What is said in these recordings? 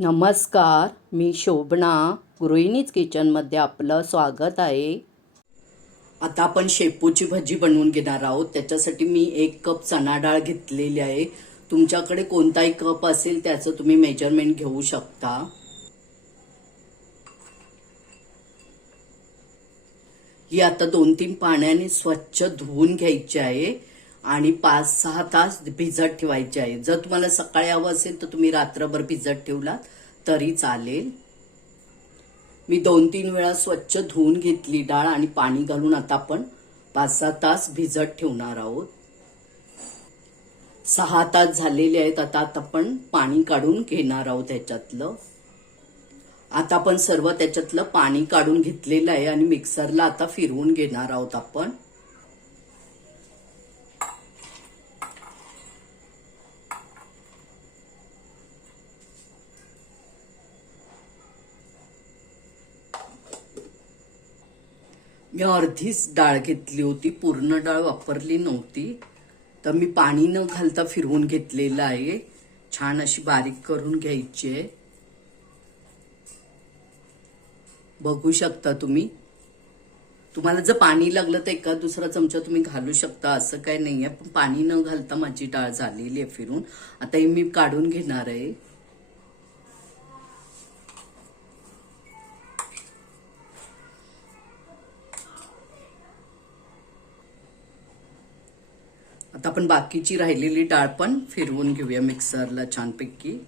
नमस्कार मी शोभना. गृहिणीच किचनमध्ये आपलं स्वागत आहे. आता आपण शेपूची भजी बनवून घेणार आहोत. त्याच्यासाठी मी एक कप चणा डाळ घेतलेली आहे. तुमच्याकडे कोणताही कप असेल त्याचं तुम्ही मेजरमेंट घेऊ शकता. ही आता दोन तीन पाण्याने स्वच्छ धुवून घ्यायची आहे. आणि पाच सहा तास भिजत ठेवायची आहे. जर तुम्हाला सकाळी हवं असेल तर तुम्ही रात्रभर भिजत ठेवलात तरी चालेल. मी दोन तीन वेळा स्वच्छ धुवून घेतली डाळ आणि पाणी घालून आता आपण पाच सहा तास भिजत ठेवणार आहोत. सहा तास झालेले आहेत आता आता आपण पाणी काढून घेणार आहोत त्याच्यातलं आता आपण सर्व त्याच्यातलं पाणी काढून घेतलेलं आहे आणि मिक्सरला आता फिरवून घेणार आहोत आपण. मी अर्धीच डाळ घेतली होती पूर्ण डाळ वापरली नव्हती. तर मी पाणी न घालता फिरवून घेतलेलं आहे. छान अशी बारीक करून घ्यायची आहे. बघू शकता तुम्ही. तुम्हाला जर पाणी लागलं तर एका दुसरा चमचा तुम्ही घालू शकता असं काही नाही आहे पण पाणी न घालता माझी डाळ झालेली आहे फिरून. आता ही मी काढून घेणार आहे. आता आपण बाकीची राहिलेली डाळ पण फिरवून घेऊया मिक्सरला छानपैकी.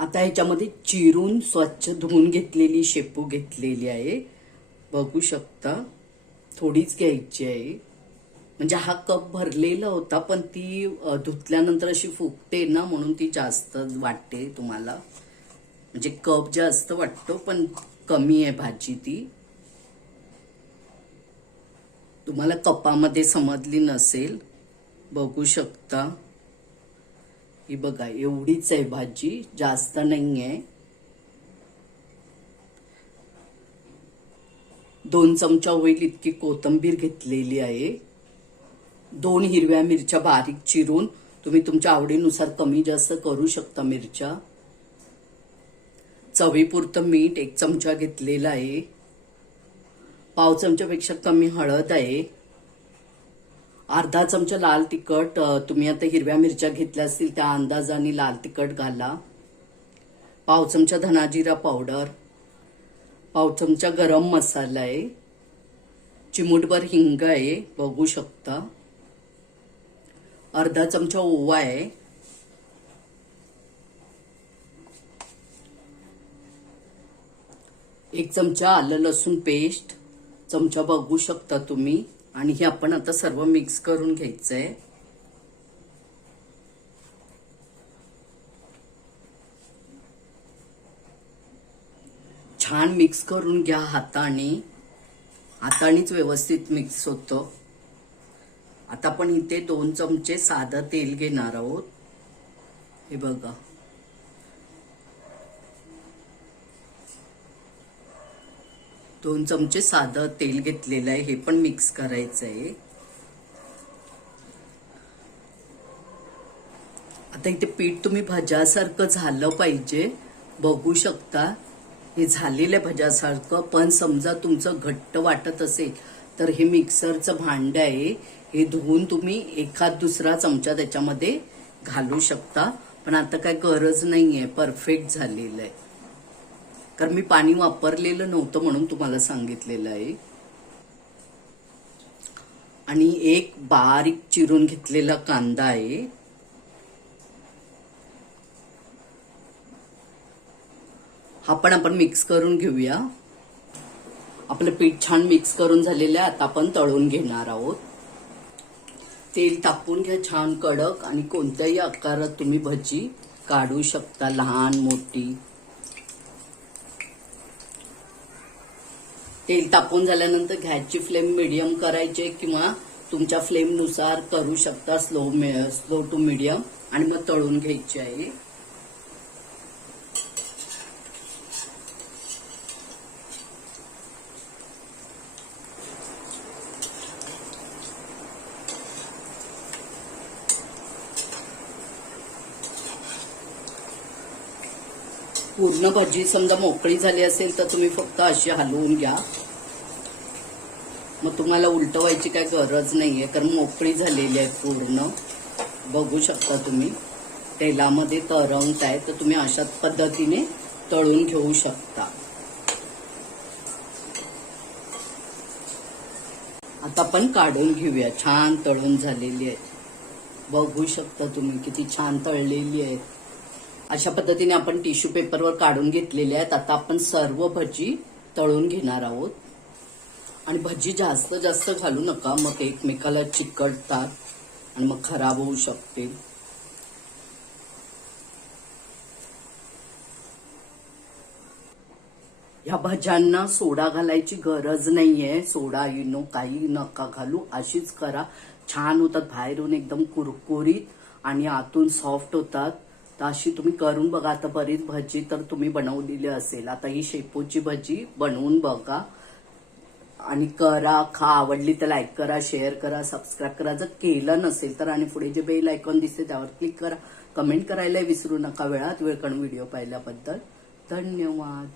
आता याच्यामध्ये चिरून स्वच्छ धुवून घेतलेली शेपू घेतलेली आहे. बघू शकता. थोडीच घ्यायची आहे. म्हणजे हा कप भरलेला होता पण ती धुतल्यानंतर अशी फुगते ना म्हणून ती जास्त वाटते तुम्हाला. म्हणजे कप जास्त वाटतो पण कमी आहे भाजी ती. तुम्हाला कपामध्ये समजली नसेल. बघू शकता. ही बघा एवढीच आहे भाजी जास्त नाही आहे दोन चमचा होईल इतकी कोथंबीर घेतलेली आहे. दोन हिरव्या मिरच्या बारीक चिरून तुम्ही तुमच्या आवडीनुसार कमी जास्त करू शकता मिरच्या. चवीपुरतं मीठ एक चमचा घेतलेला आहे. पाव चमच्यापेक्षा कमी हळद आहे. अर्धा चमचा लाल तिखट तुम्ही आता हिरव्या मिरच्या घेतल्या असतील त्या अंदाजाने लाल तिखट घाला. पाव चमचा धनाजिरा पावडर. पाव चमचा गरम मसाला आहे. चिमूटभर हिंग आहे बघू शकता. अर्धा चमचा ओवा आहे. एक चमचा आलं लसूण पेस्ट. चमचा बघू शकता तुम्ही. आणि हे आपण आता सर्व मिक्स करून घ्यायचंय. छान मिक्स करून घ्या हाताने. हातानेच व्यवस्थित मिक्स होतं. आता आपण इथे दोन चमचे साधं तेल घेणार आहोत. हे बघा. दोन चमचे साधं तेल घेतलेलं आहे हे पण मिक्स करायचं आहे आता इथे पीठ तुम्ही भज्यासारखं झालं पाहिजे. बघू शकता हे झालेलं आहे भज्यासारखं पण समजा तुमचं घट्ट वाटत असेल तर हे मिक्सरचं भांड आहे. हे धुवून तुम्ही एखाद दुसरा चमचा त्याच्यामध्ये घालू शकता. पण आता काय गरज नाहीये परफेक्ट झालेलं आहे. कारण मी पाणी वापरलेलं नव्हतं म्हणून तुम्हाला सांगितलेलं आहे. आणि एक बारीक चिरून घेतलेला कांदा आहे. हा पण आपण मिक्स करून घेऊया. आपलं पीठ छान मिक्स करून झालेलं आहे आता आपण तळून घेणार आहोत. तेल तापून घ्या छान कडक आणि कोणत्याही आकारात तुम्ही भजी काढू शकता लहान मोठी. तेल तापून झाल्यानंतर गॅसची फ्लेम मिडियम करायचे किंवा तुमच्या फ्लेमनुसार करू शकता स्लो स्लो टू मिडियम आणि मग तळून घ्यायची आहे. पूर्ण भजी समजा मोकळी झाली असेल तर तुम्ही फक्त अशी हलवून घ्या. मग तुम्हाला उलटवायची काय गरज नाहीये कारण मोकळी झालेली आहे पूर्ण. बघू शकता तुम्ही. तेलामध्ये तरंगत आहे तर तुम्ही अशाच पद्धतीने तळून घेऊ शकता. आता आपण काढून घेऊया. छान तळून झालेली आहे. बघू शकता तुम्ही किती छान तळलेली आहे. अशा पद्धतीने आपण टिश्यू पेपरवर काढून घेतलेले आहेत. आता आपण सर्व भजी तळून घेणार आहोत. आणि भजी जास्त जास्त घालू नका. मग एकमेकाला चिकटतात आणि मग खराब होऊ शकते. ह्या भज्यांना सोडा घालायची गरज नाहीये. सोडा इनो काही नका घालू. अशीच करा. छान होतात बाहेरून एकदम कुरकुरीत आणि आतून सॉफ्ट होतात. तर अशी तुम्ही करून बघा आता बरीच भजी तर तुम्ही बनवलेली असेल. आता ही शेपूची भजी बनवून बघा. आणि करा खा आवडली तर लाईक करा शेअर करा सबस्क्राईब करा. जर केलं नसेल तर आणि पुढे जे बेल आयकॉन दिसते त्यावर क्लिक करा. कमेंट करायला विसरू नका वेळात. वेळकण व्हिडिओ पाहिल्याबद्दल धन्यवाद.